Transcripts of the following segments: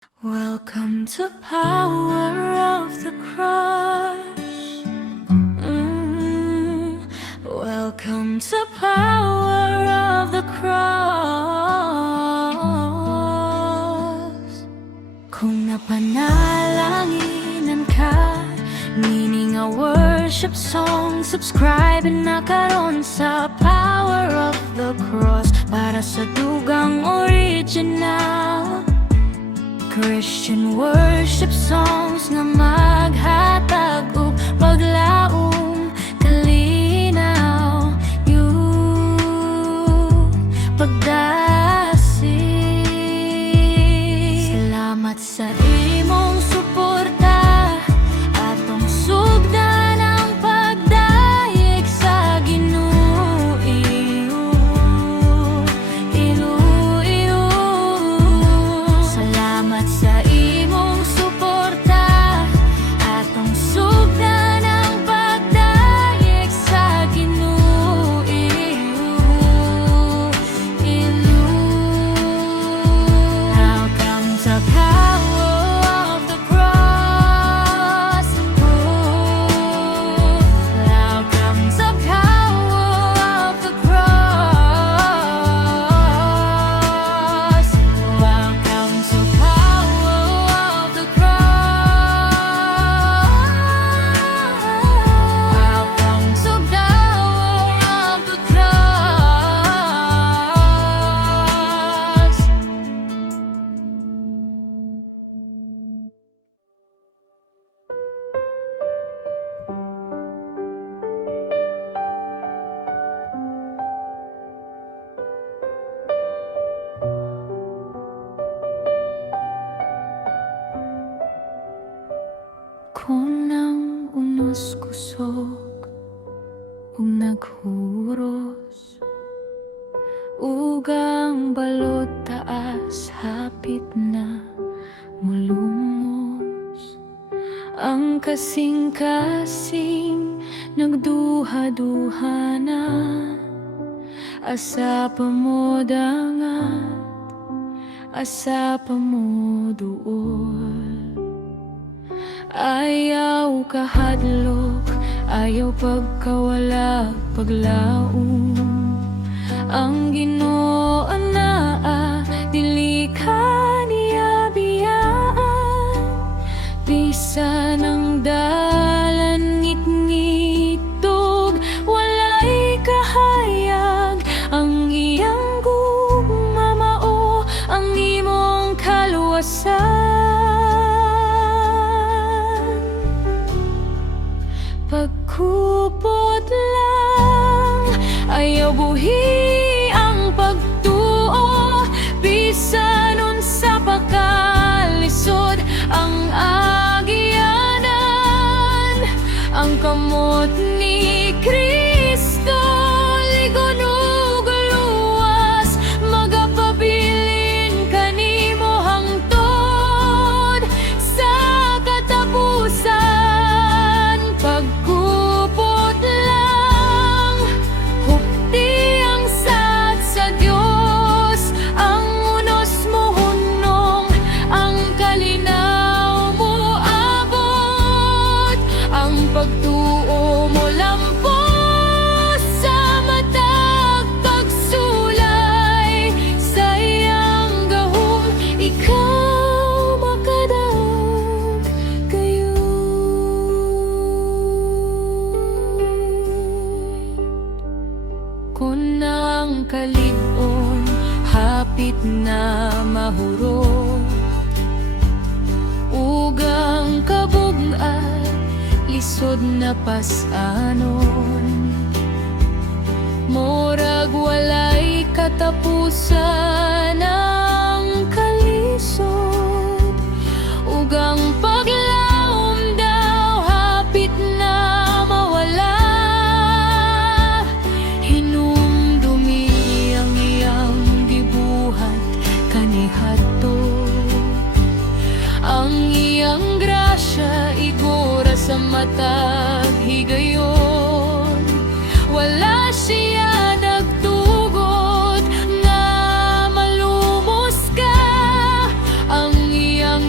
Welcome to power of the cross. Welcome to power of the cross. Kung napanalangin ka, meaning a worship song, subscribe na karon sa power of the cross para sa dugang original Christian worship songs nga maghatag og paglaom, kalinaw, pagdasig. Salamat sa imong suporta, atong sugdan ang pagdayeg sa Ginoo. Salamat sa imong suporta, atong sugdan ang pagdayeg sa Ginoo. Welcome to power of the cross. Welcome to power of the cross. Welcome to power of the cross. Welcome to power of the cross. Kung nang unos kusog ug naghuros, ugang balot taas hapit na mulumos. Ang kasing-kasing nagduha-duha na, asa pa mo dangat, asa pa mo duol. Ayaw kahadlok, ayaw pagkawala, paglaom. Ang Ginoo naa, dili ka niya biyaan. Bisan ang dalan ngit-ngitog, walay kahayag. Ang iyang gugmamao, ang imong kaluwasan. Pagkupot lang, ayaw buhi ang pagtuo. Bisan unsa pa kalisod ang agyanan, ang kamot ni Kristo ligon ug luwas, magapabilin kanimo hangtod sa katapusan. Pagkupot lang, hupti ang sad sa Dios, ang unos mo hunong, ang kalinaw mo abot, ang pagtuo mo lampos sa matag pagsulay. Sa iyang gahom, ikaw makadaog kayo. Kung ang kalibon hapit na mahurot, ugang kabug-at lisod na pasanon. Murag walay katapusan ang kalisod, ugang paglaom daw hapit na mawala. Hinumdumi ang iyang gibuhat kaniadto, ang iyang grasya igora sa matag higayon. Wala siya nagtugot nga malumos ka, ang iyang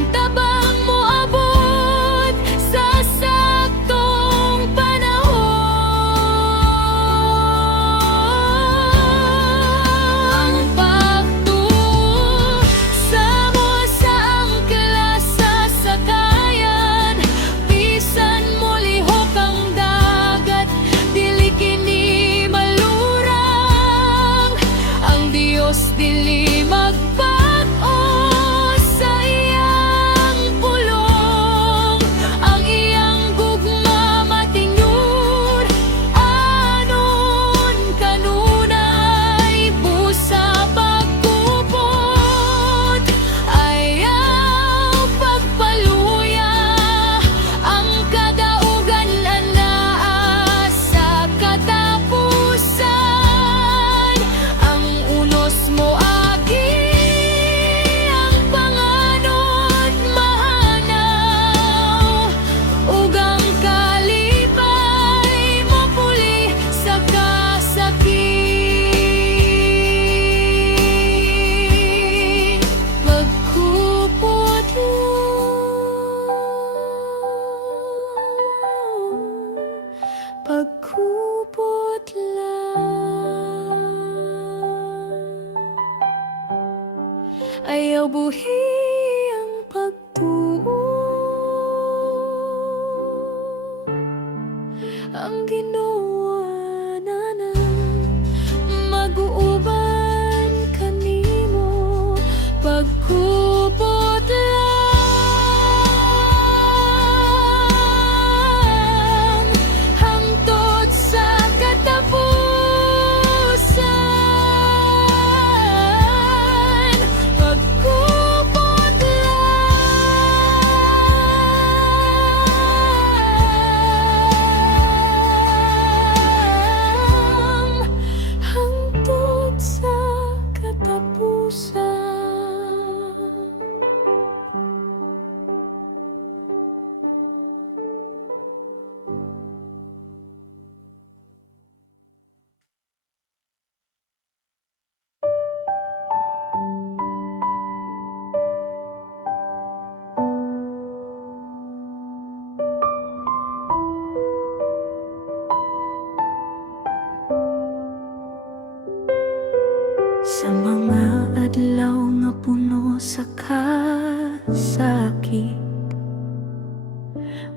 sakit,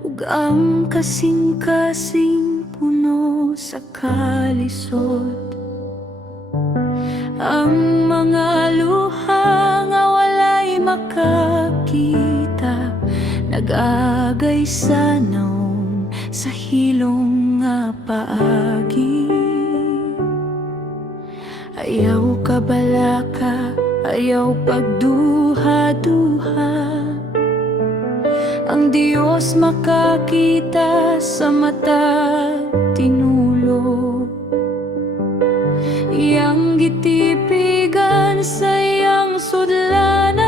ug ang kasing-kasing puno sa kalisod. Ang mga luha nga walay makakita, nag-agay sa naong sa hilong nga paagi. Ayaw kabalaka, ayaw pagduha-duha, ang Diyos makakita sa mata tinulo. Iyang gitipigan sa iyang sudlanan,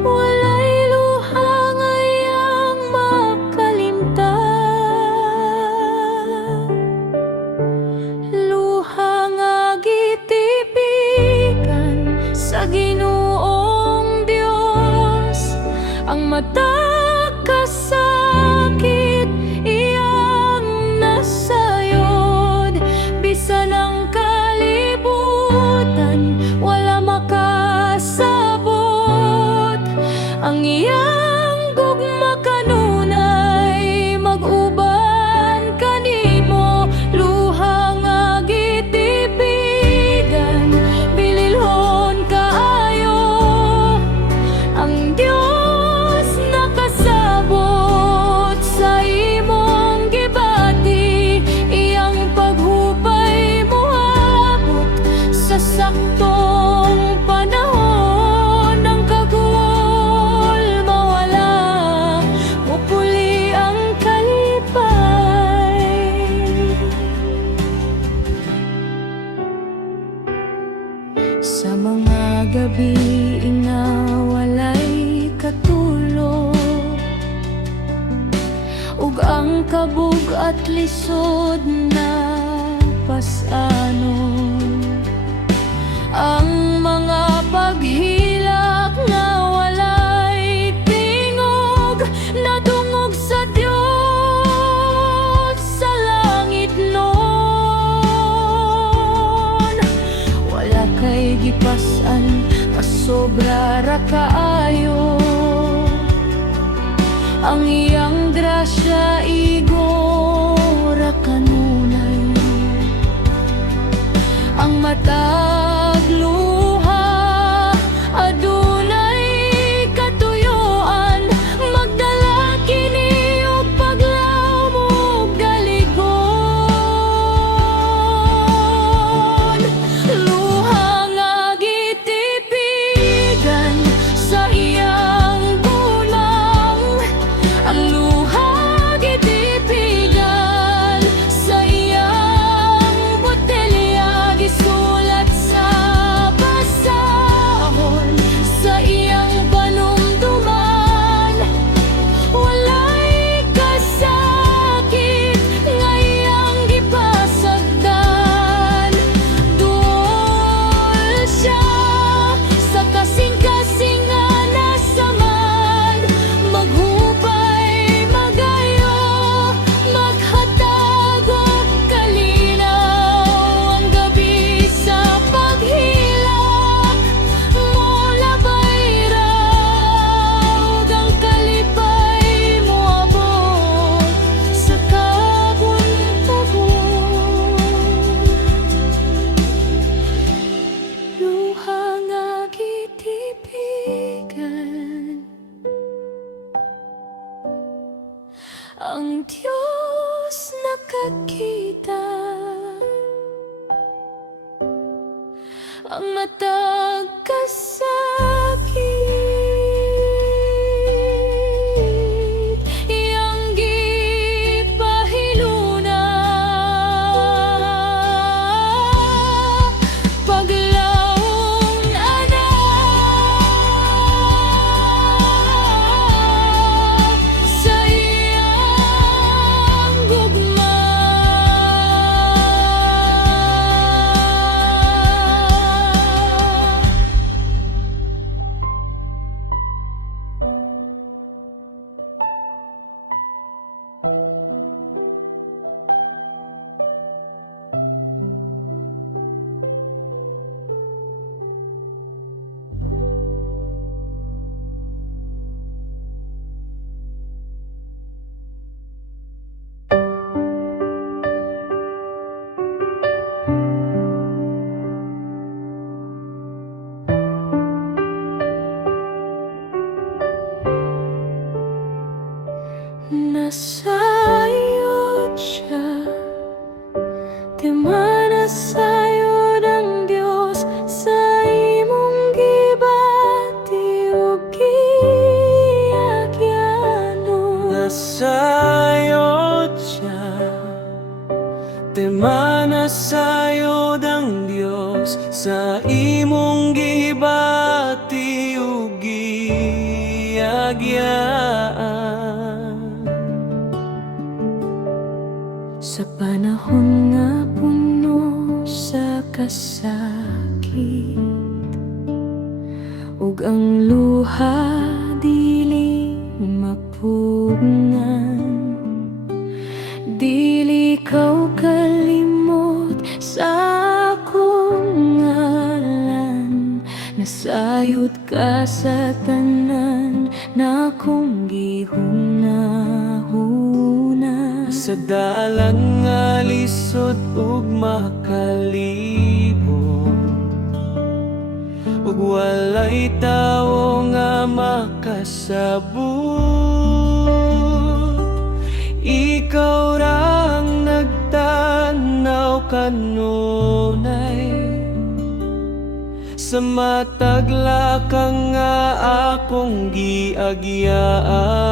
walay luha nga iyang makalimtan. Luha nga gitipigan sa Ginoong Dios, ang mata kasakit iyang nasayod. Bisan ang kalibutan wala makasabot, ang iyang gugma kanunay mag-uban kanimo. Luha nga gitipigan, bililhon kaayo, ang Diyos nakasabot sa imong gibati. Iyang paghupay moabot sa saktong panahon, ang kagul mawala, mupuli ang kalipay. Sa mga gabi nga walay katulog, ug ang kabug at lisod na pasanon, ang mga paghilak nga walay tingog, nadungog sa Dios sa langit nun. Wala kay gipas-an, kasobra ra kaayo, ang iyang grasya igora kanunay. Ang matag luha adunay katuyuan, magdala kini og paglaom ug galigon. Luha nga gitipigan sa iyang gulang, ang luha gitipigan sa iyang botelya, gisulat sa basahon sa iyang panumduman. Walay kasakit nga iyang gipasagdan, duol siya sa kasing-kasing nga nasaman. Maghupay magayo, maghatag og kalinaw, ang gabi sa paghilak molabay raw, ang kalipay moabot sa kabuntagon. Luha nga gitipigan, ang Diyos nakakita, ang matag kasakit iyang gipahiluna. Paglaom ana sa iyang gugma, nasayod siya, di manasayod ang Dios sa imong gibati ug giagyanon. Nasayod siya, di manasayod ang Dios sa imong gibati ug giagyaan. Sa panahon nga puno sa kasakit ug ang luha dili mapugnan, dili kaw kalimot sa akong ngalan. Nasayod ka sa tanan na akong gihuna-huna. Sa dalan nga lisod ug makalibot, ug walay tawo nga makasabot. Ikaw ra ang nagtanaw kanunay sa matag lakang nga akong giagyaan.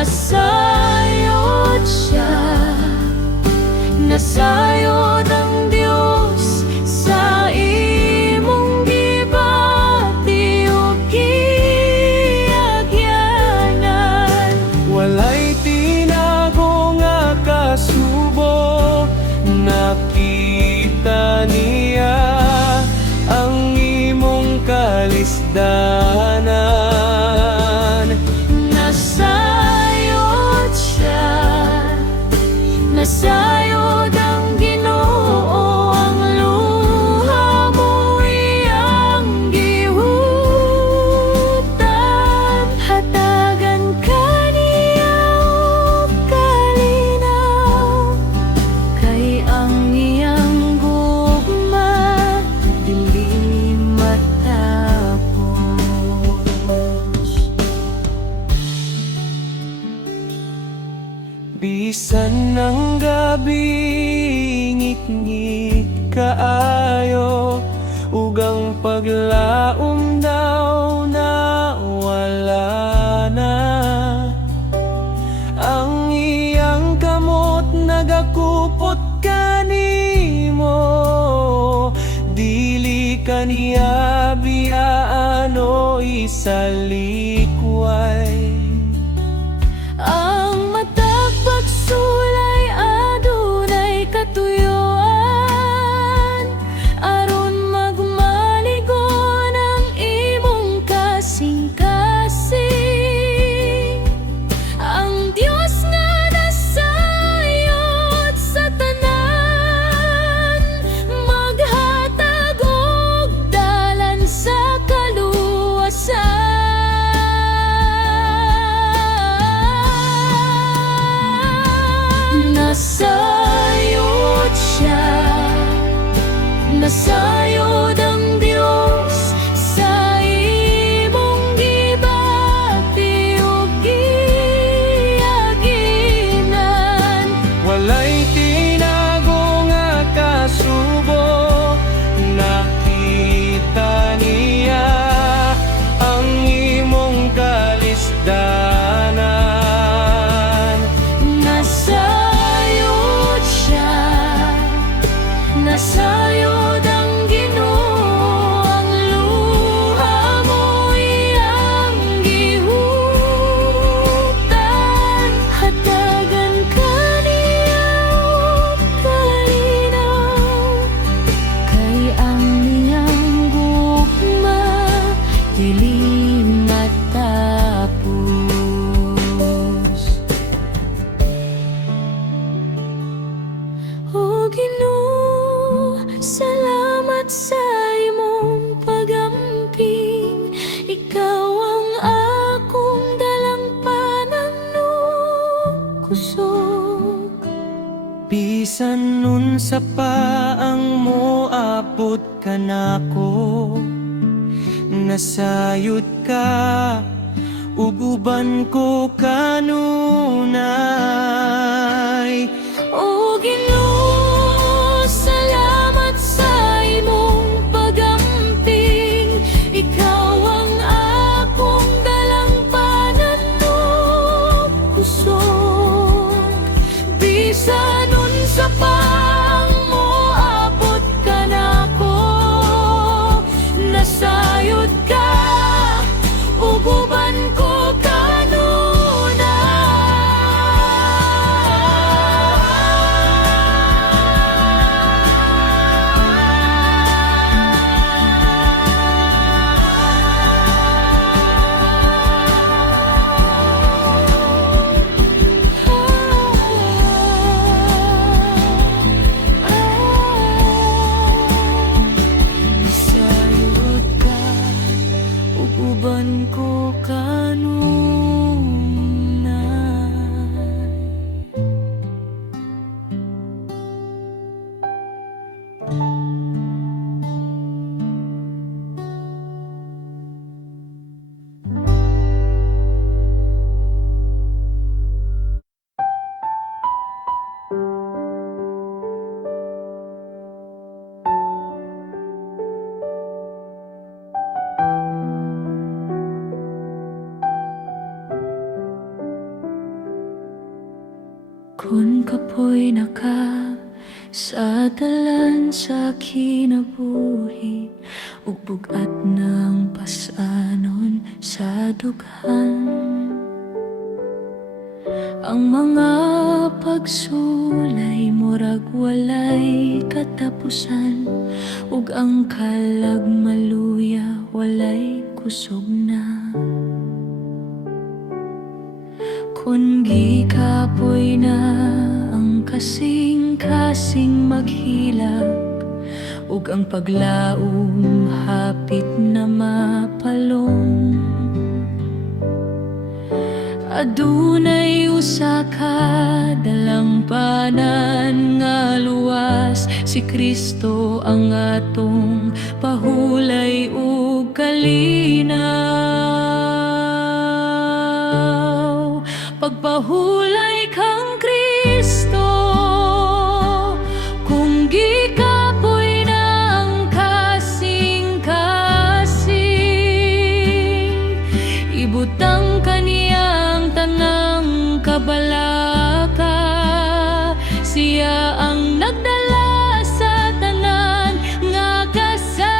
Nasayod siya, nasayod ang Dios sa imong gibati ug giagyanan. Walay tinago nga kasubo, nakita niya ang imong kalisdanan. Nasayod siya, nasayod ang Ginoo, ang luha mo iyang gihutan. Hatagan ka niya og kalinaw, kay ang iyang gugma dili matapos. Bisan ng gabi ngit-ngit kaayo, ug ang paglaom daw na wala na. Ang iyang kamot nagakupot kanimo, dili kaniya biyaan o isalikway. Ang matag pagsulay adunay katuyuan, aron magmaligon ang imong kasing-kasing. Ang Dios nga nasayod sa tanan, maghatag og dalan sa kaluwasan. Nasayod siya, nasayod ang Dios sa imong gibati ug giaginan. Walay tinago nga kasubo, nakita niya ang imong kalisdanan. Nasayod siya, nasayod ang Ginoo, ang luha mo iyang gihutan. Hatagan ka niya og kalinaw, kay ang iyang gugma dili matapos. O Ginoo, salamat sa imong pag-amping. Ikaw ang akong dalang panagnukusog. Bisan nun sa paang mo apot ka nako, nasayod ka, uguban ko kanunay. O Ginoo, salamat sa imong pagamping. Ikaw ang akong dalampanan no kusog. Bisan unsa pang moabot ka nako, nasayod ka, uguban ko uban ko kanunay. Kun kapoy naka sa dalan sa kinabuhi, ug bugat ng pasanon sa dughan. Ang mga pagsulay murag walay katapusan, ug ang kalag maluya walay kusog na. Kung gikapoy na ang kasing-kasing maghilak, ug ang paglaom hapit na mapalong. Adunay usa ka dalampanan nga luwas, si Kristo ang atong pahulay ug kalinaw. Pagpahulay kang Kristo, kung gikapoy na ang kasing-kasing, ibutang kaniyang tanang kabalaka. Siya ang nagdala sa tanan nga kasakit.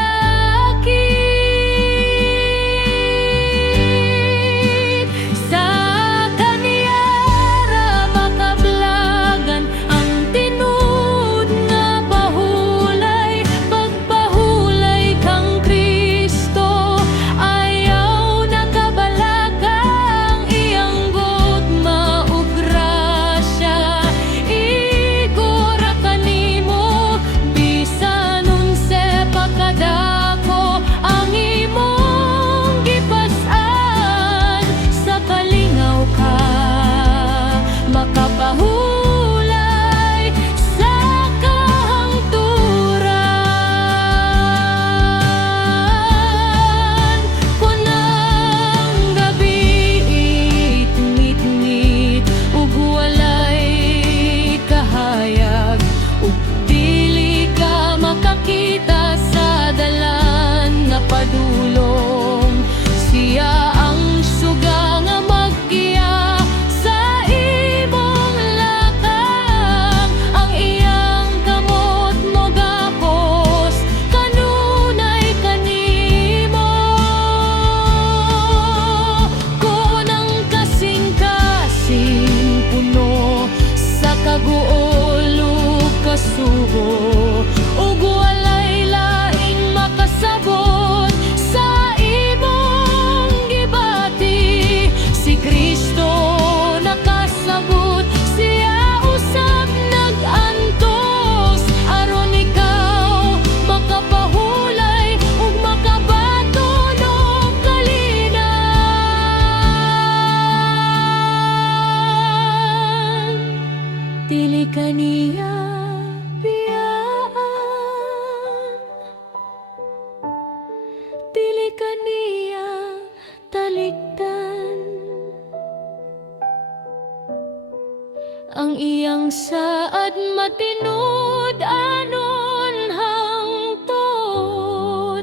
matinud anon hangtod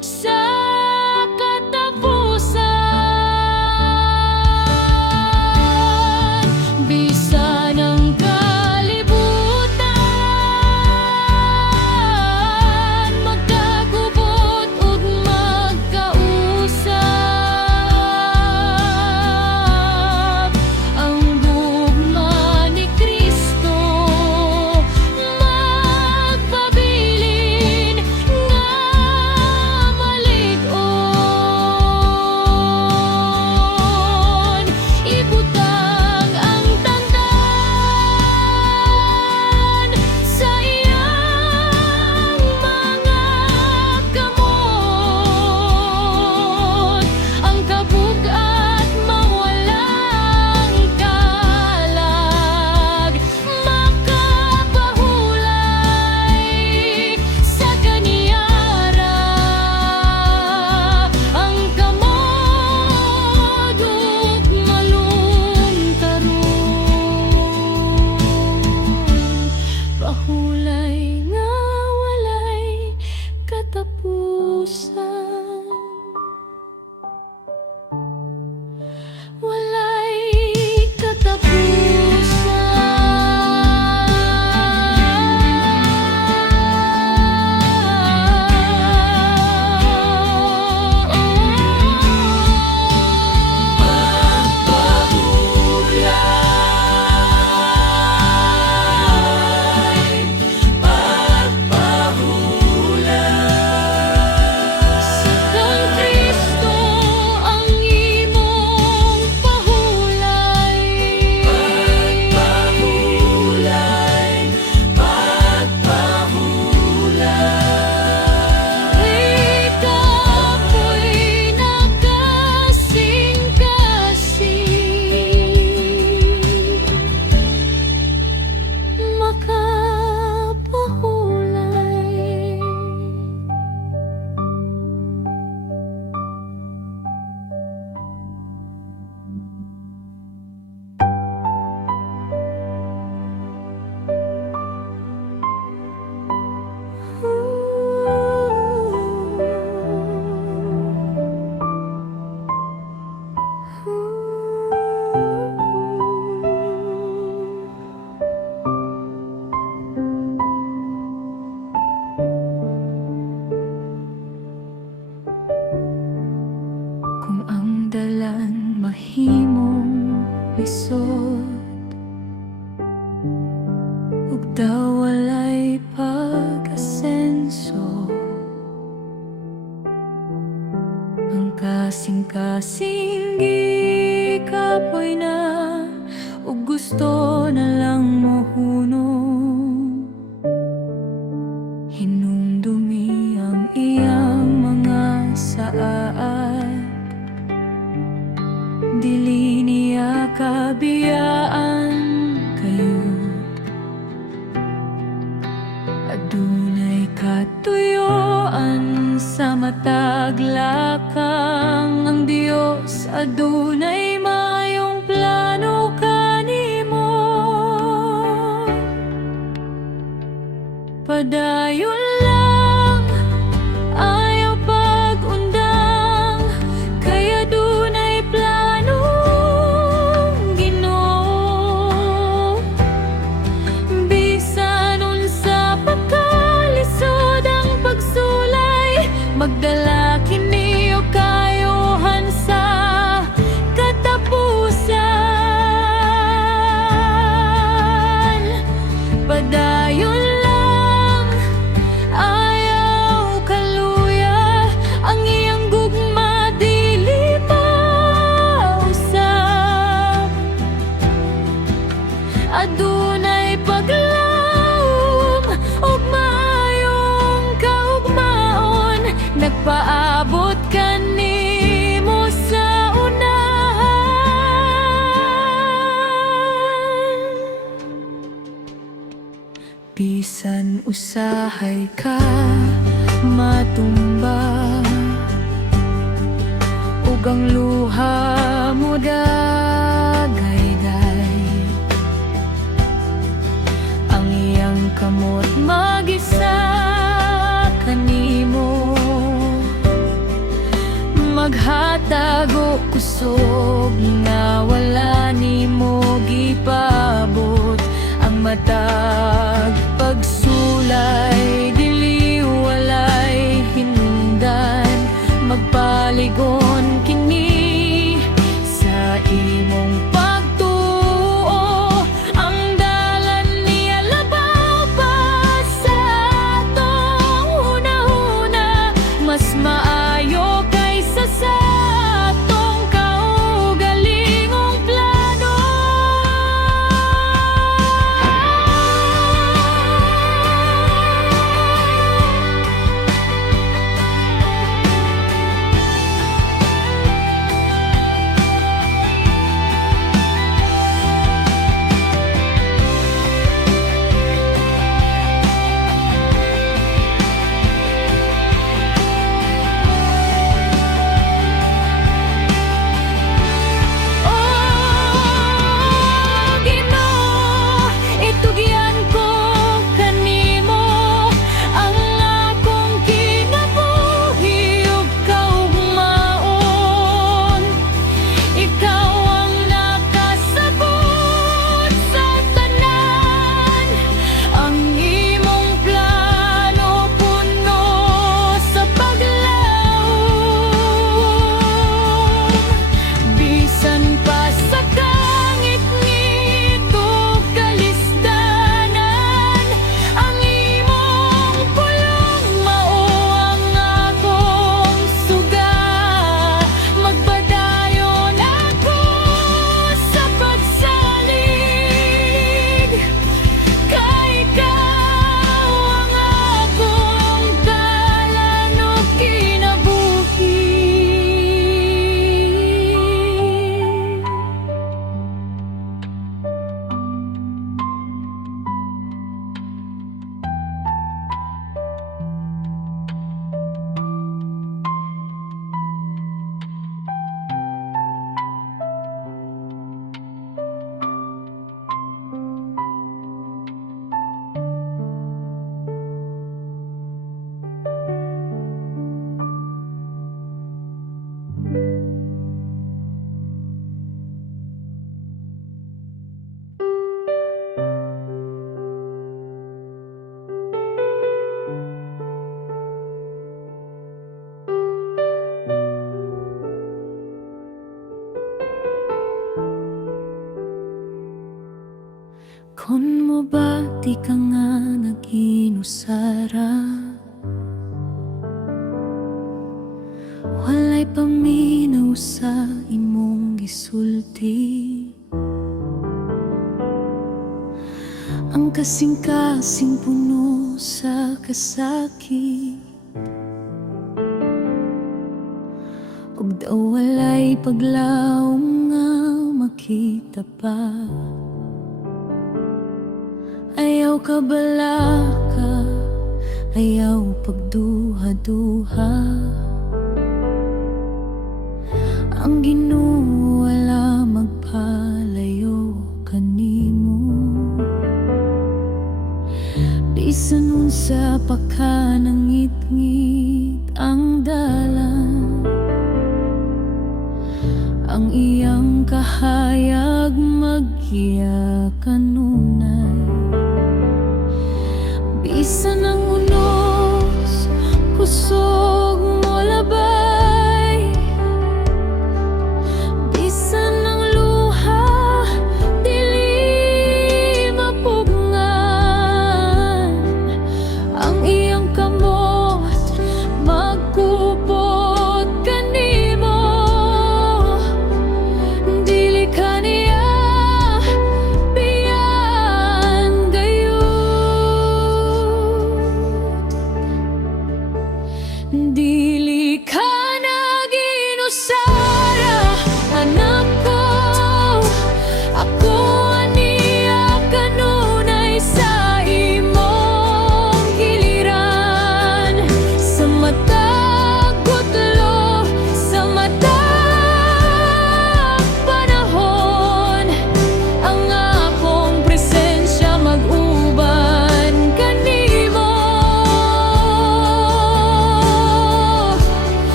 sa katapusan. Bisan ang kalibutan magkagubot ug magkausap, ang gugma ni Kristo magpabilin nga malig-on. Ibutang ang tandan sa iyang mga kamot, ang kabugat mawalang kalag, makapahulay sa kaniyara, ang kamod ug malungkaron, pahulay nga walay katapusan. Walay Sakang Kristo ang imong pahulay. Kay kapoy nakasing-kasing, makapahulay. Kung ang dalan mahimong lisod, ug daw walay pag-asenso, ang kasing-kasing gikapoy na ug gusto na lang mohunong, hinumdumi ang iyang mga saat, dili niya kabiyaan kayo. Adunay katuyuan sa matag lakang, ang Dios adunay maayong plano kanimo. Padayon lang, ayaw pag-undang, kaya dunay planong Ginoo. Bisan unsa pagkalisod ang pagsulay, magdala kini og kayuhan sa katapusan. Padayon lang, ayaw kaluya, ang iyang gugma dili pa usab. Adunay paglaom ug maayong kaugmaon, nagpaabot kanimo sa unahan. Bisan usahay ka matumba, ug ang luha mo dagayday, ang lisod nga wala nimo gipabot. Ang matag pagsulay dili walay hinungdan. Magpaligon kini sa imong pagtuo. Ang dalan niya labaw pa sa atong hunahuna. Mas maayo kaysa sa atong kaugalingong plano. Kon mo ba di ka nga nag-inusara, walay paminaw sa imong gisulti. Ang kasing-kasing puno sa kasakit, ug daw walay paglaom nga makita pa. Ayaw ka bala ka, ayaw pagduha-duha. Ang Ginoo wala magpalayo kanimo. Bisan unsa pa ka nangit-ngit ang dalan, ang iyang kahayag maggiya kanunay. Bisan ang unos, kusog mo labay. Bisan ang luha, dili mapugngan. Ang iyang kamot, magkupot kanimo. Dili ka niya biyan dili ka nag-inusara, anak ko. Ako aniya kanunay sa imong giliran. Sa matag butlo, sa matag panahon, ang akong presensya mag-uban kanimo.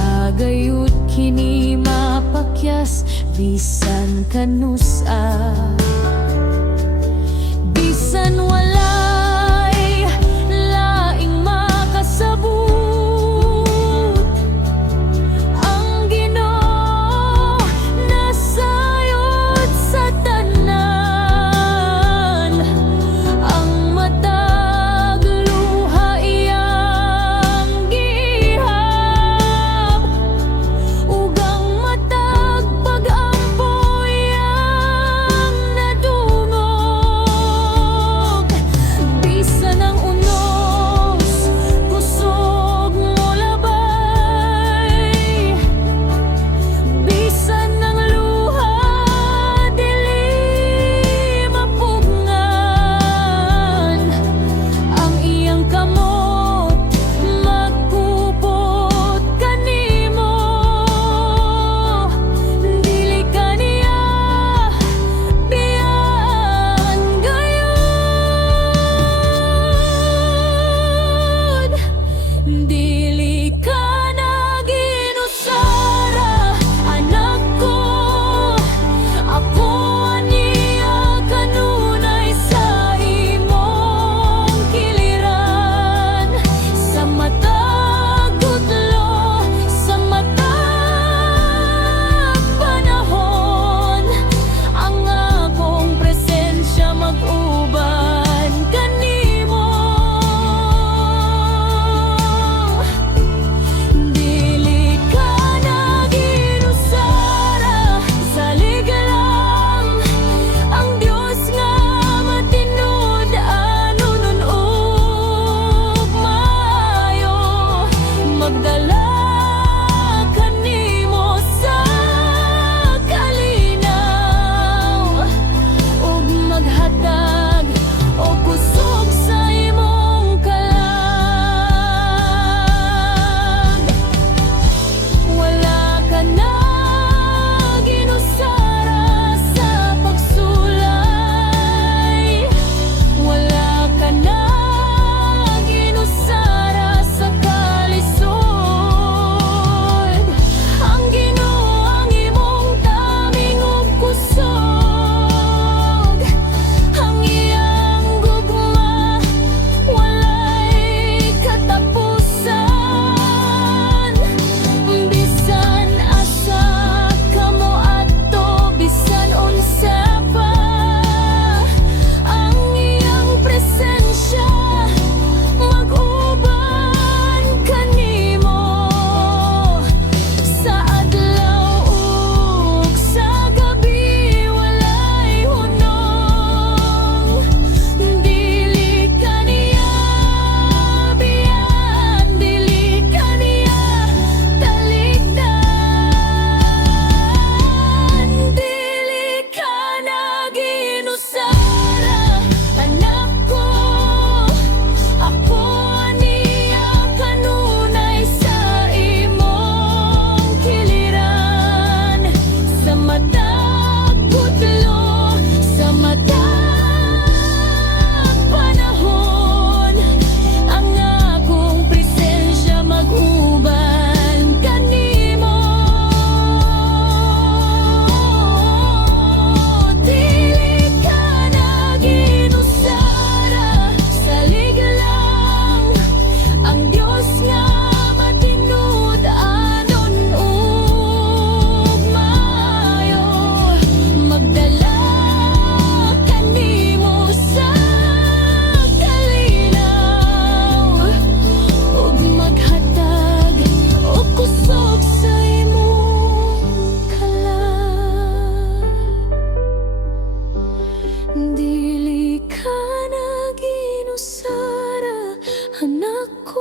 Kagayud kini mapakyas bisan kanusa, bisan walay laing makasabut. Ang Ginoo nasayod sa tanan, ang matag luha iyang gihap, ug ang matag pag-ampoy ang nadungog. Bisan ang unos kusog mo labay, bisan ang luha dili mapugngan, ang iyang kamot magkupot kanimo. Dili kaniya biyaan gayud, dili ka na ginusara, anak ko. Ako aniya kanunay sa imong kiliran, sa matag tudlo, sa matag panahon. Ang akong presensya mag-uban kanimo. Dili ka na ginusara, salig lang ang Dios nga matinud-anon ug maayo. Magdala kanimo sa kalinaw, ug maghatag og kusog sa imong kalag. Wala ka na ginusara sa pagsulay, wala ka na ginusara sa kalisod. Ang Ginoo ang imong taming ug kusog, ang iyang gugma walay katapusan. Bisan asa ka moadto, bisan unsa pa, ang iyang presensya mag-uban kanimo. Sa adlaw ug sa gabi walay hunong, dili kaniya biyaan, dili kaniya talikdan. Dili ka na ginusara, anak ko. Ako aniya kanunay sa imong kiliran, sa matag putlo, sa matag panahon. Ang akong presensya mag-uban kanimo. Dili ka na ginusara, salig lang ang Dios nga matinud-anon ug maayo. Magdala kanimo sa kalinaw, ug maghatag og kusog sa imong kalag. Dili ka na ginusara, anak ko.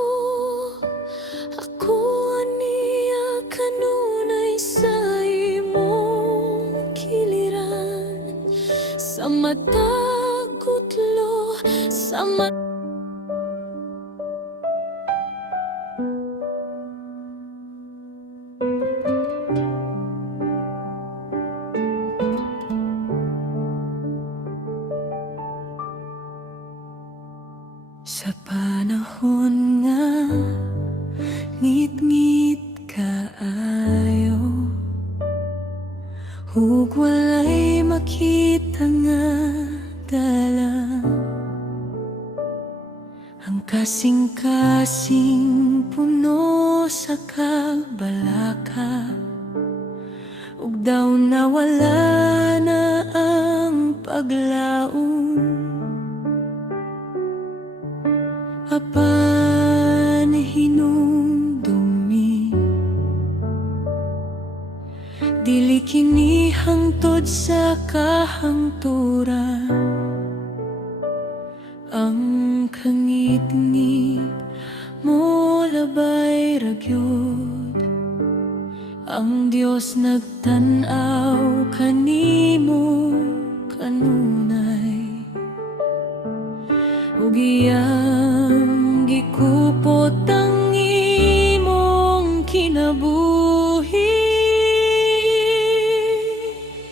Ako aniya kanunay sa imong kiliran, sa matag kutlo, sa Sa panahon nga ngit-ngit ka ug walay makita nga dala. Ang kasing-kasing puno sa kabalaka, ug daw nawala na ang paglaom. Apan hinumdumi, dili kini hangtod sa kahangturan. Ang kangit-ngit mo labay ragyod, ang Dios nagtan-aw kanimo kanunay, ug iyang gikupot ang imong kinabuhi.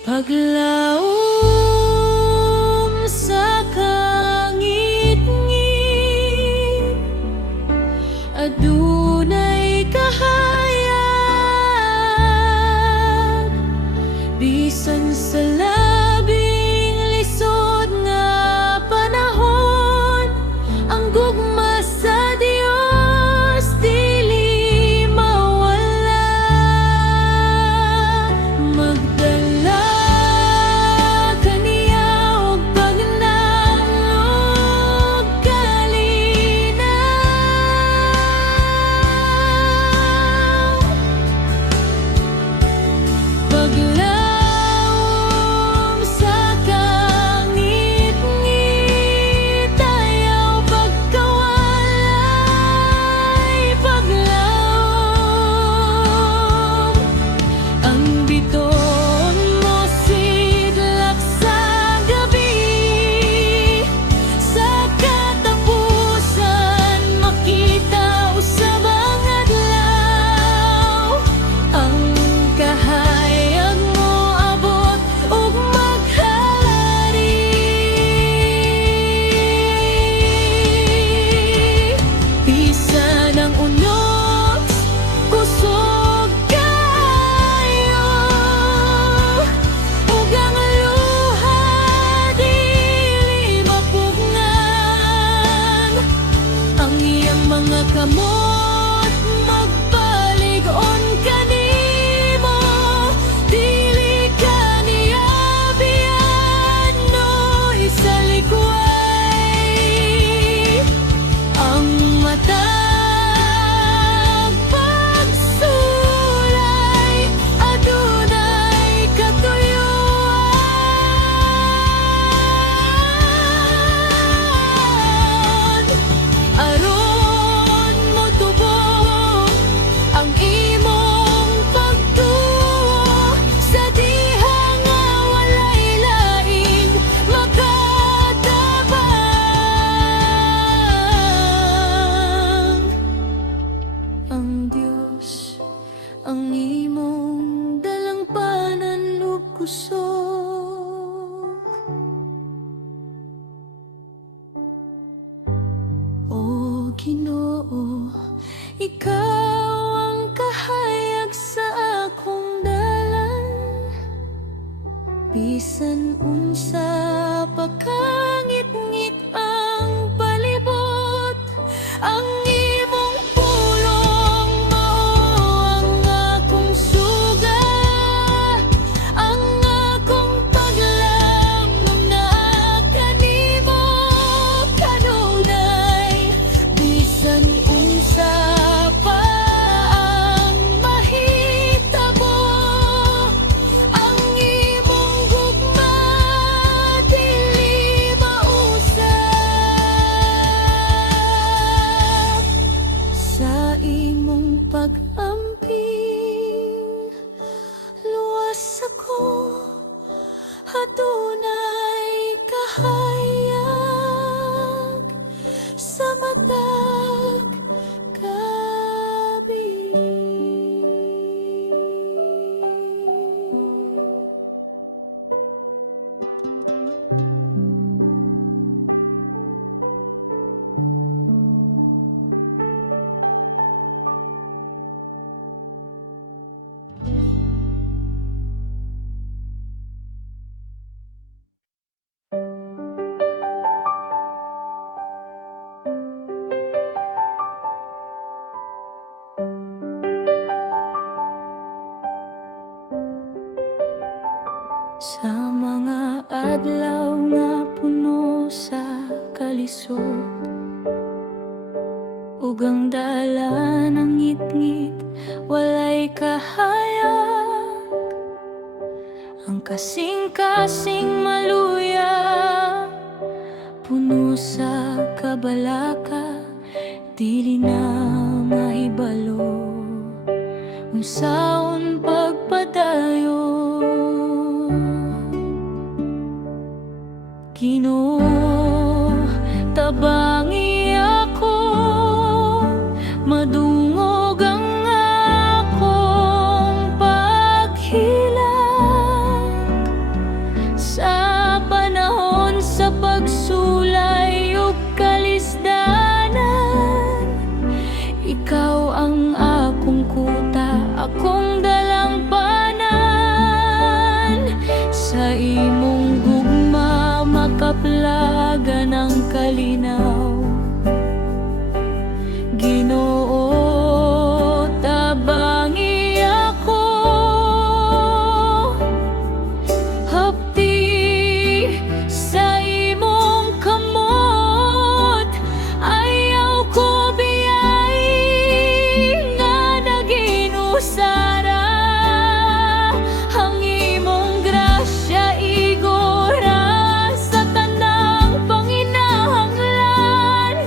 Paglaom sa kangit-ngit, adunay kahayag, bisan sa labing lisod nga panahon. Ang gugma sa Dios dili mawala. Magdala kaniya og pagnangog kalinaw. Paglaom sa kangit-ngit, ayaw pagkawalay. Paglaom ang biton mo sidlak sa gabi, sa katapusan makita usab ang adlaw. Ang kahayag mo abot ug maghari, bisan ang unos kusog kayo, ug ang luha dili mapugngan. Ang iyang mga kamot magpalig-on kanimo, dili ka niya biyano isalikway. Ang matag pagsulay, adunay katuyuan. Aron motubong ang imong pagtuo, sa diha nga walay lain makatabang. Ang Dios ang imong dalangpanan ug kusog. O Ginoo, ikaw ang kahayag sa akong dalan, bisan unsa pagkangit-ngit ang palibot. Ang imong pulong mao ang akong suga, ang akong paglangon na kanimo kanunay. Bisan unsa pa ang mahitabo, ang imong gugma dili mausay. Sa mga adlaw nga puno sa kalisod, ug ang dalan ang ngit-ngit, walay kahayag. Ang kasing-kasing maluya, puno sa kabalaka, dili na mahibalo unsaon pagpadayon. Ginoo, tabangi ako, madungog ang akong paghilang. Sa panahon sa pagsulay ug kalisdanan, ikaw ang akong kuta, akong dalampanan. Sa imong gugma makaplagan ang kalinaw. Ginoo, tabangi ako, hapti sa imong kamot. Ayaw ko biyay nga naginusara, ang imong grasya igora sa tanang panginahanglan.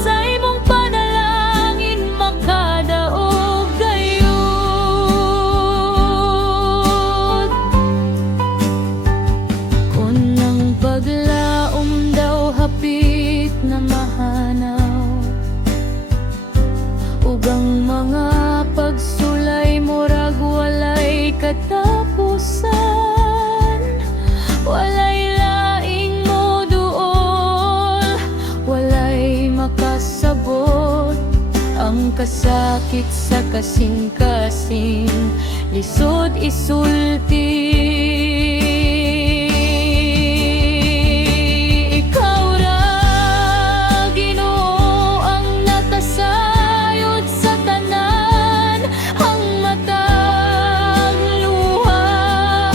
Sa imong panalangin makadaog gayud. Kung ang paglaom daw hapit na mahanaw, ug ang mga pagsulay murag walay katapusan. Walay laing mo duol, walay makasabot. Ang kasakit sa kasing-kasing, lisod isulti. Ikaw ra, Ginoo, ang natasayod sa tanan. Ang matag luha,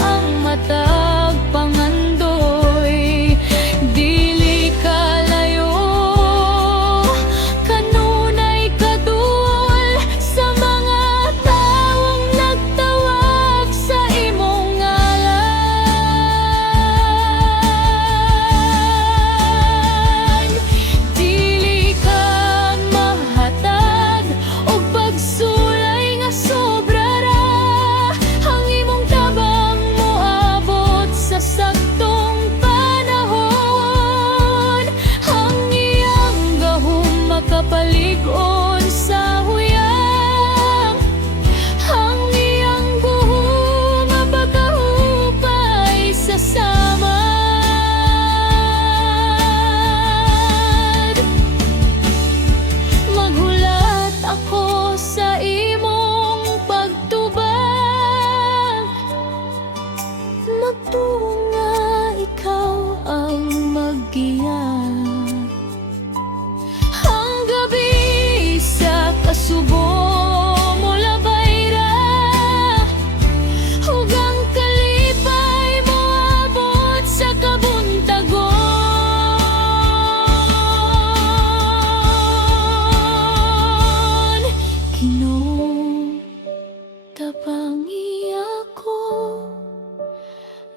ang matag pangandoy, dili kalayo. Kanunay kadul sa mga tawong nagtawag sa imong ngalan. Dili ka mahatag og pagsulay nga sobra ra. Ang imong tabang moabot sa saktong panahon. Ang iyang gahom makapalig-on sa huyang. Ang iyang buhong mapakahupay sa samad. Maghulat ako sa imong pagtubag, magtuo nga ikaw ang maggiyan. Ang gabi sa kasubo mula bayra, ug ang kalipay moabot sa kabuntagon. Ginoo, tabangi ako,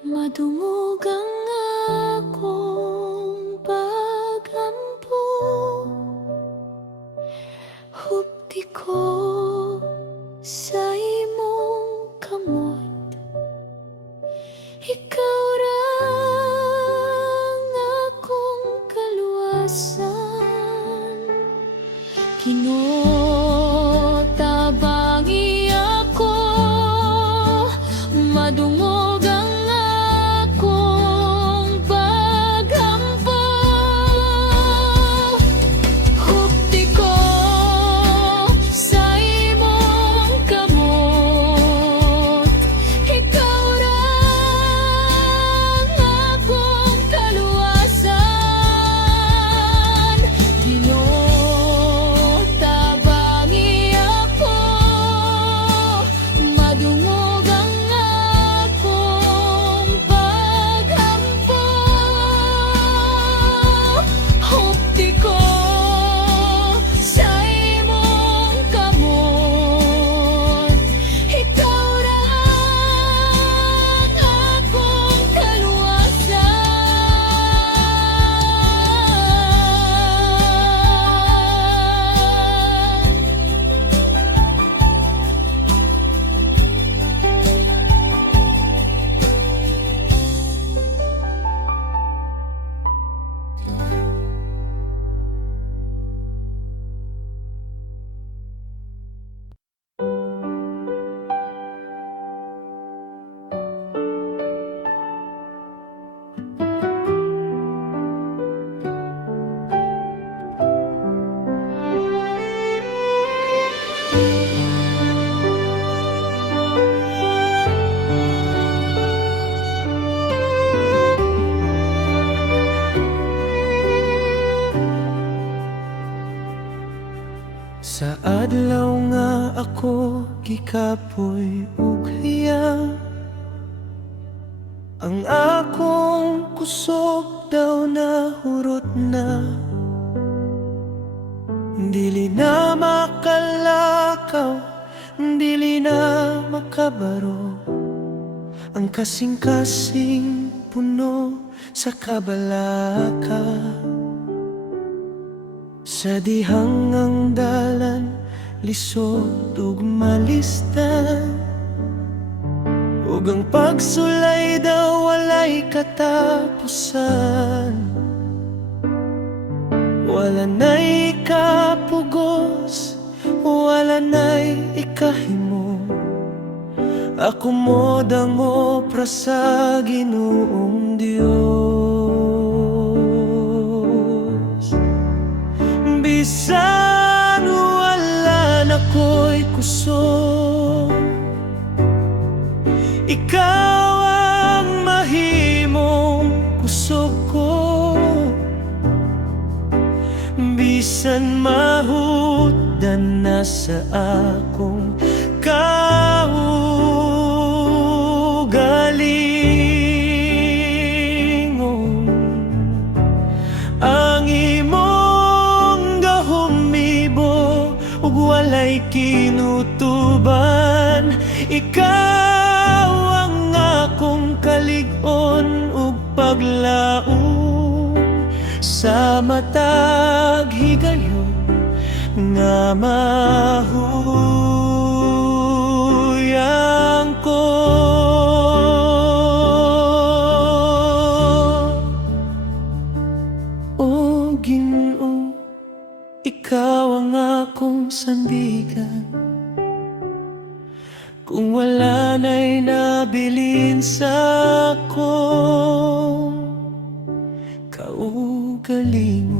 madungog ang akong pagampo. Hupti ko sa imong kamot, ikaw ra ang akong kaluwasan. Ginoo, tabangi ako, madungog ang akong paghampo. Hupti ko sa imong kamot, ikaw ra ang akong kaluwasan. Ginoo, tabangi ako, madungog ang ako kapoy ug hiyang. Ang akong kusog daw nahurot na, dili na makalakaw, dili na makabaro. Ang kasing-kasing puno sa kabalaka, sa dihang ang dalan lisod ug malistan. Ug ang pagsulay daw walay katapusan, wala na'y kapugos, wala na'y ikahimo. Ako mo damo pra sa Ginoong Dios. Bisan wala na ko'y kusog, ikaw ang mahimong kusog ko. Bisan mahutdan na sa akong kaugalingon, ang imong gahumibo ug walay kinutuban. Ikaw ang akong kalig-on ug paglaom, sa matag higayon nga mahuyang ko. O Ginoo, ikaw ang akong sandigan. Kung wala na'y nabilin sa akong kaugalingon.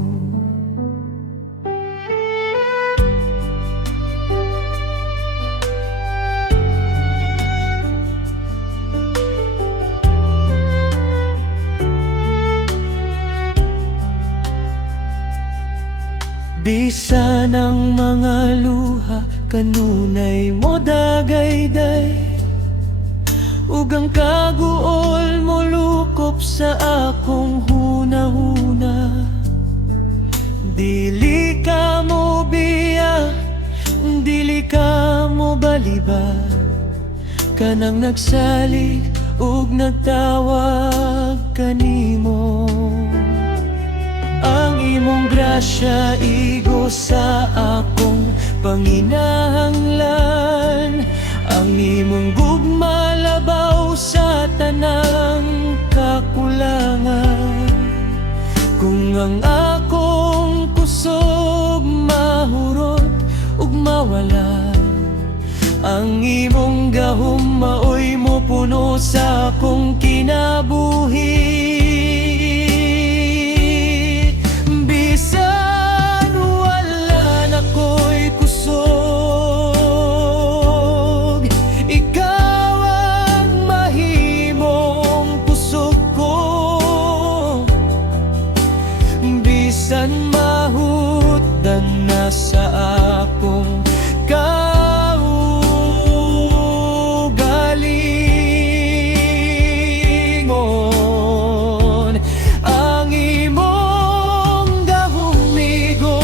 Bisan ang mga luha kanunay mo dagayday, ug ang kaguol mo lukop sa akong hunahuna. Dili ka mo biya, dili ka mo balibag, kanang nagsalig ug nagtawag kanimo. Ang imong grasya igo sa akong panginahanglan, ang imong gugma labaw sa tanang kakulangan. Kung ang akong kusog mahurot ug mawala, ang imong gahom maoy mo puno sa akong kinabuhi. Bisan wala na ko'y kusog, ikaw ang mahimong kusog ko. Bisan mahutdan na sa akong kaugalingon, ang imong gahumigo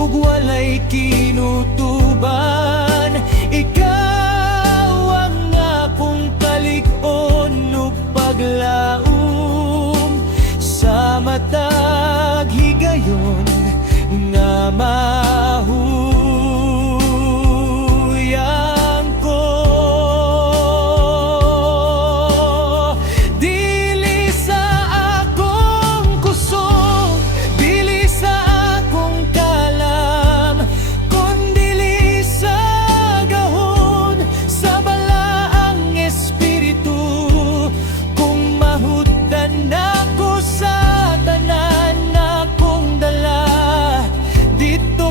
ug walay kinutuban. Ikaw ang akong kalig-on ug paglaom, sa matag higayon nga mahuyang ko. Dili sa akong kusog, dili sa akong kalam, kundili sa gahon sa balaang espiritu. Kung mahutdan ako sa tanan akong dala, dito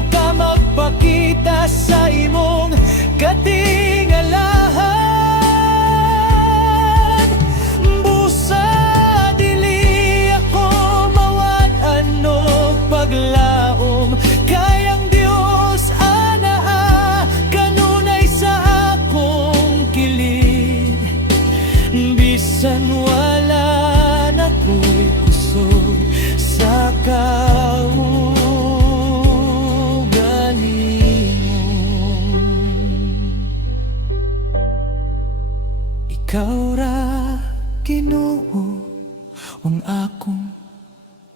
ikaw ra Ginoo ang akong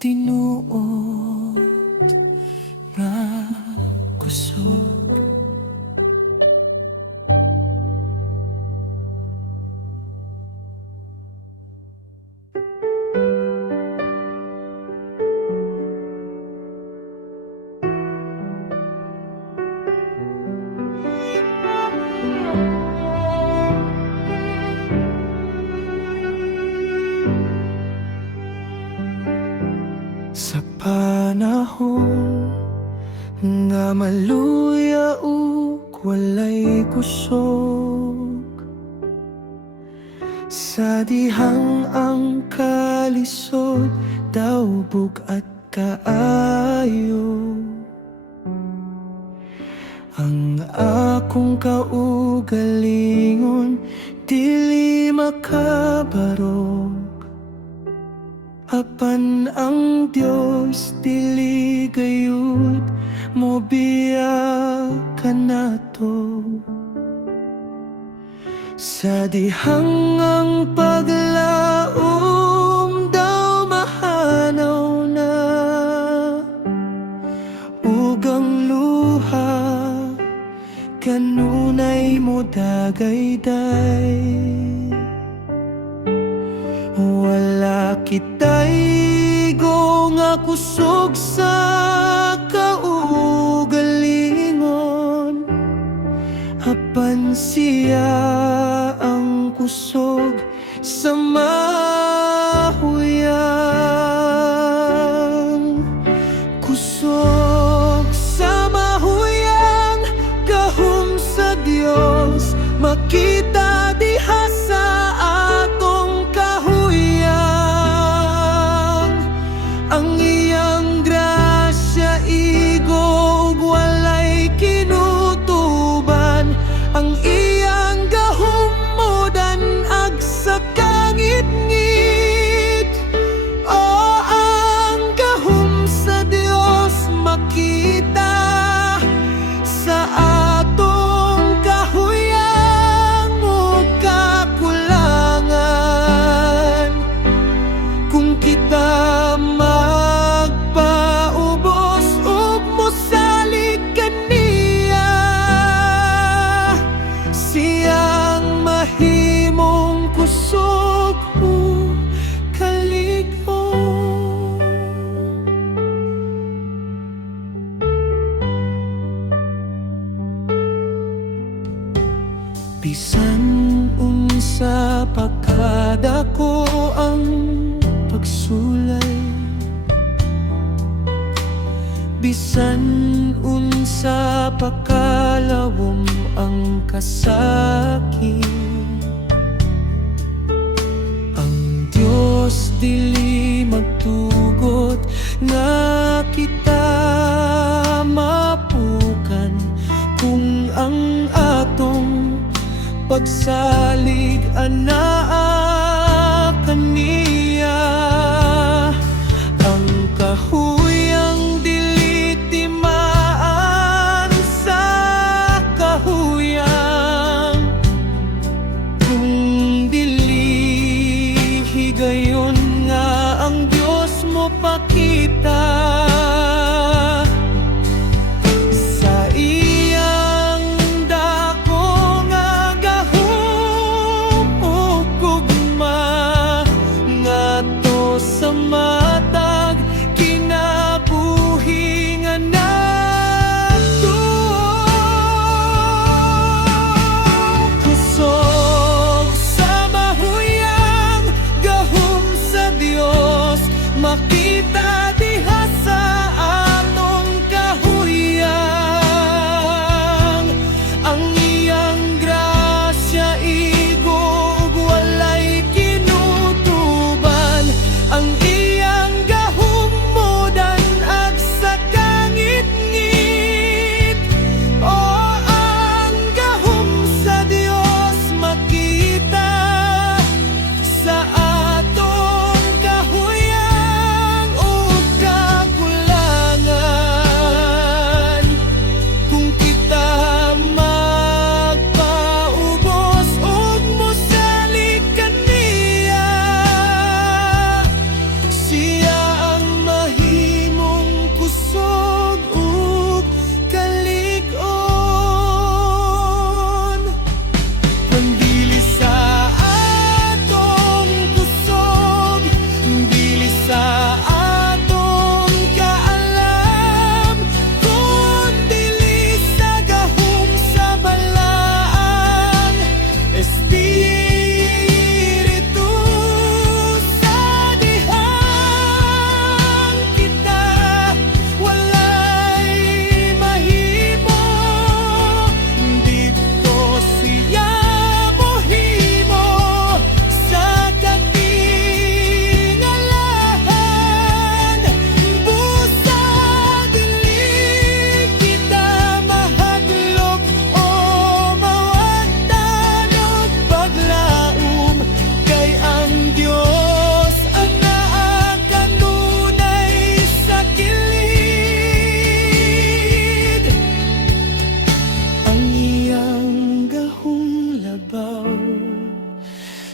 tinuod nga kusog. Sa panahon nga maluya ug walay kusog, sa dihang ang kalisod daw bugat kaayo, ang akong kaugalingon dili makabarog. Apan ang Diyos dili gayud mo biya kanato, sa dihang ang paglaom daw mahanaw na, ug ang luha kanunay mo dagayday. Wala kitay go nga kusog sa kaugalingon, apan siya ang kusog sa mahuyang. Kusog sa mahuyang, gahom sa Dios makita diha sa atong ang iyang grasya igo ug walay kinutuban, ang iyang gahumudan ag sa kangit-ngit. O ang gahom sa Dios makita sa atong kahuyang ug kakulangan. Kung kita kusog o kalig-on. Bisan unsa pagkadako ang pagsulay, bisan unsa pakalawom ang kasakit, Diyos dili magtugot nga kita mapukan, kung ang atong pagsalig anaa kaniya. Ang kahuyang dili timaan sa kahuyang, kung gayon nga ang Diyos mo pakita sa iyang dako nga gahom ug gugma, ngadto sa matag kinabuhi nga nato. Kusog sa mahuyang, makita diha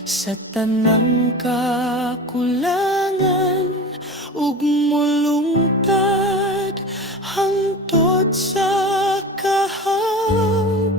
sa tanang kakulangan ug mulungtad hangtod sa kahangturan.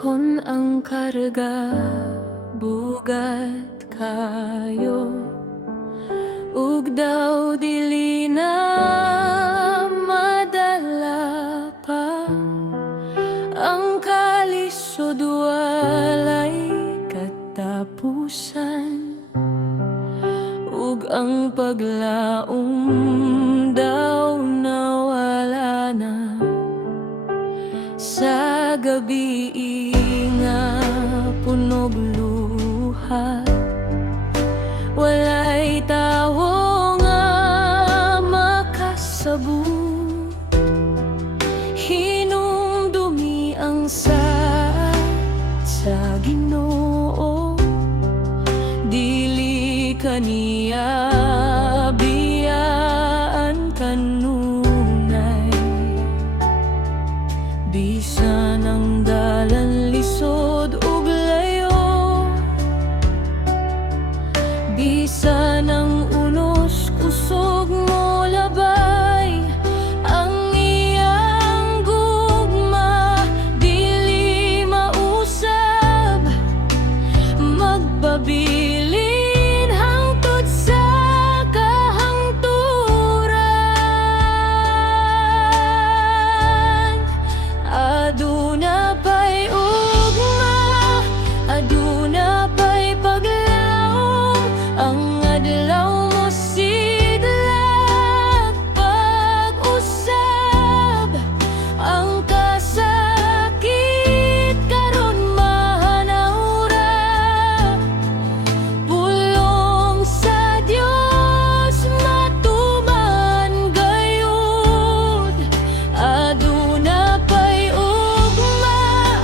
Kung ang karga bugat kayo, ug daw dili na madala pa, ang kalisod walay katapusan, ug ang paglaom daw nawala na sa gabi nga punog luha. Walay tawo nga makasabot, hinumdumi ang sa Ginoo, dili kaniya biyaan kanunay. Bisan ang dalan lisod ug layo, bisan ang unos kusog mo labay, ang iyang gugma dili mausab, magpabilin hangtod sa kahangturan. Aduna pa'y ugma, aduna pa'y paglaom, ang adlaw mo sidlak pag-usab, ang kasakit karon mahanawra, pulong sa Dios matuman gayud. Aduna pa'y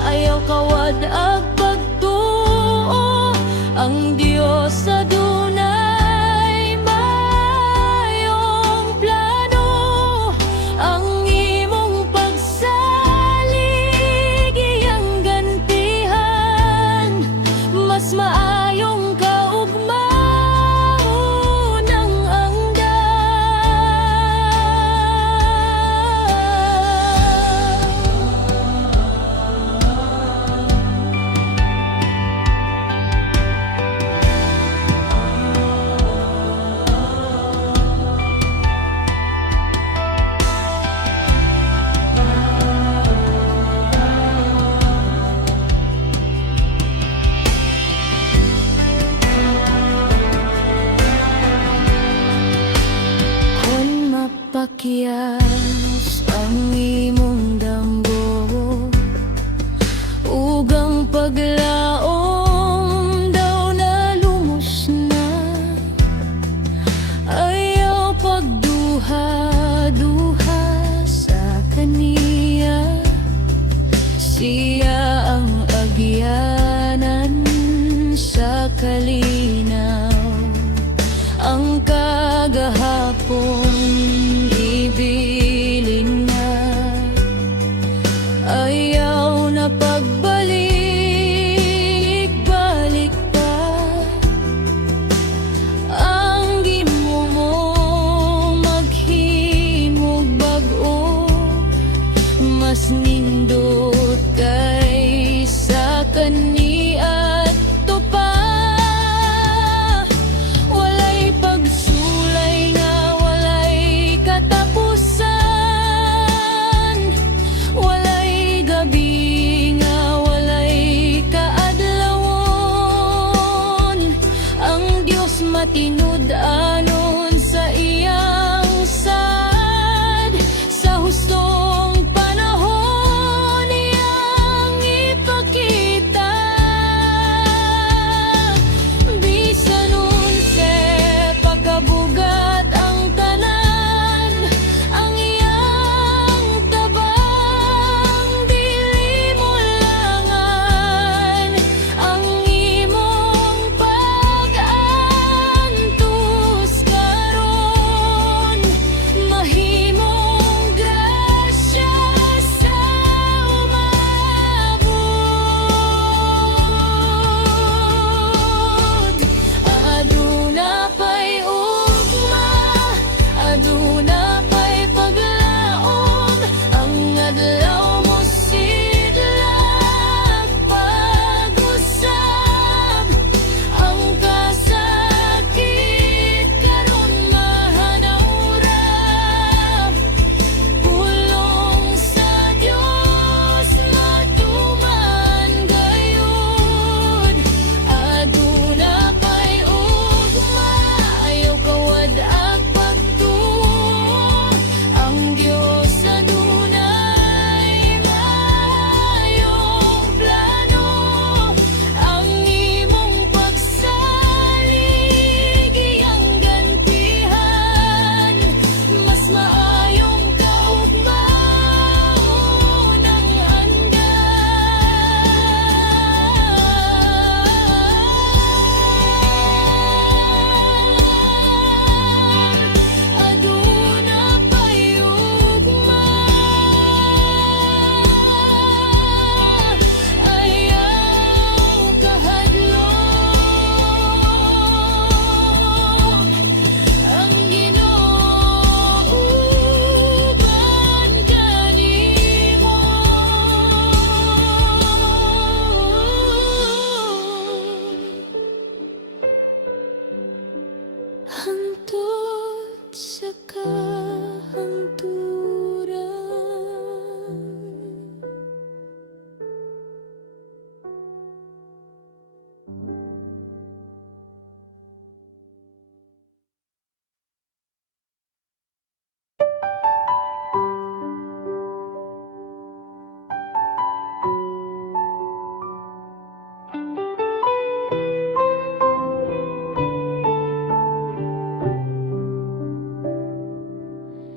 ayaw kawad ag pagtuo, ang Dios adunay mayong plano, ang imong pagsalig iyang gantihan, mas maayong kaugmaon ang pakias ang imong damgo, ugang paglaom daw nalumos na, ayaw pagduha-duha sa kaniya, siya ang agyanan sa kalinaw, ang kagahapon ibilin na, ayaw na pagbalik-balik pa, ang gimo mo maghimog bag-o, mas nindot kaysa kaniya adto pa. Walay pagsulay nga walay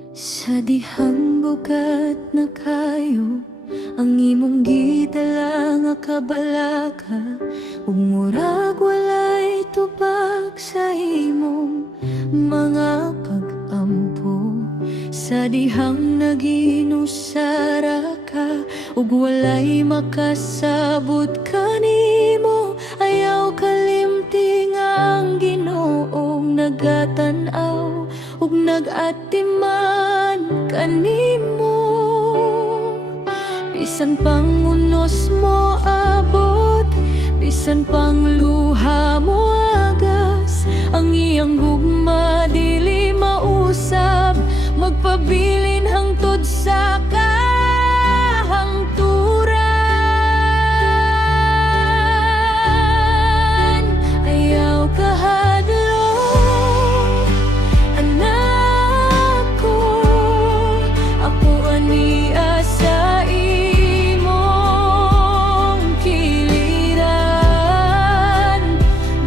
Sa dihang bugat na kayo, ang imong gidala nga kabalaka, ug murag walay tubag sa imong mga pag-ampo. Sa dihang naginusara ka, ug walay makasabot kanimo, ayaw kalimting ang Ginoong nagatan-aw ug nag-atiman kanimo. Bisan pang unos mo abot, bisan pang luha mo agas, ang iyang gugma dili mausab, magpabilin hangtod sa kahangturan. Ayaw kahadlong, anak ko, ako ania sa imong kiliran.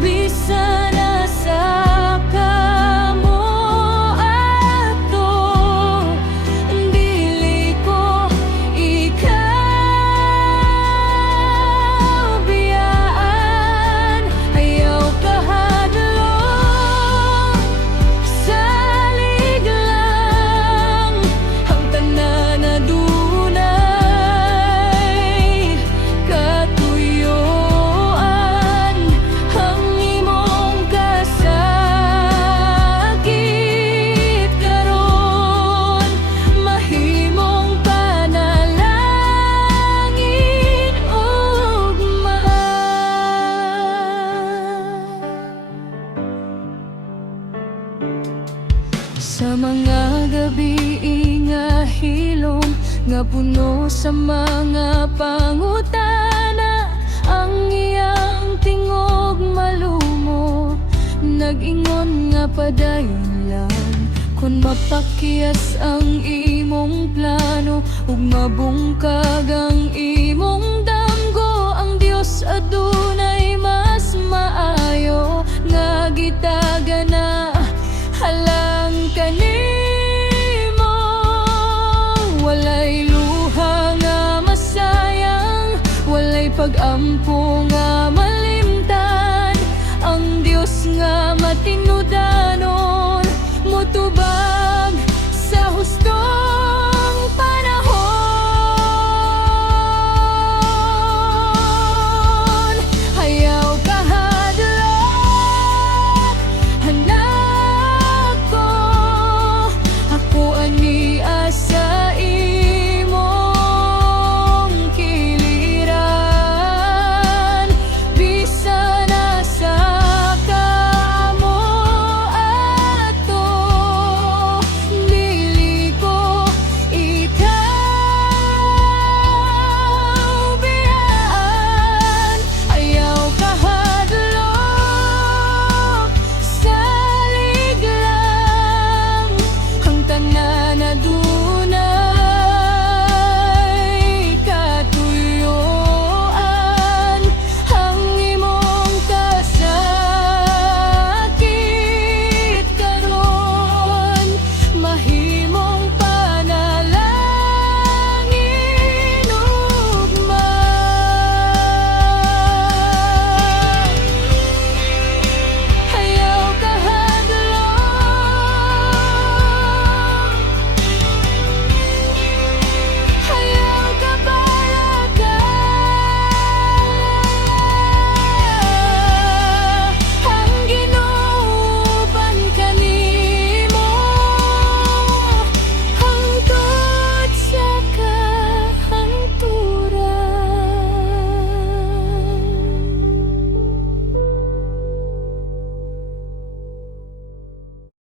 Bisan nasa kamo ato, dili ko ikaw biyaan. Ayaw kahadlong, salig lang ang tanan na dunay katuyuan. Ang imong kasakit karon, mahimong panalangin ug sa mga gabi nga hilom, nga puno sa mga pangutana, ang iyang tingog malumo, nag-ingon nga padayon lang. Kung mapakiyas ang imong plano, ug mabungkag ang imong damgo, ang Dios adunay mas maayo nga gitagana halang kanimo. Walay luha nga masayang, walay pag-ampo nga malimtan, ang Dios nga matinudanon, motubag sa husto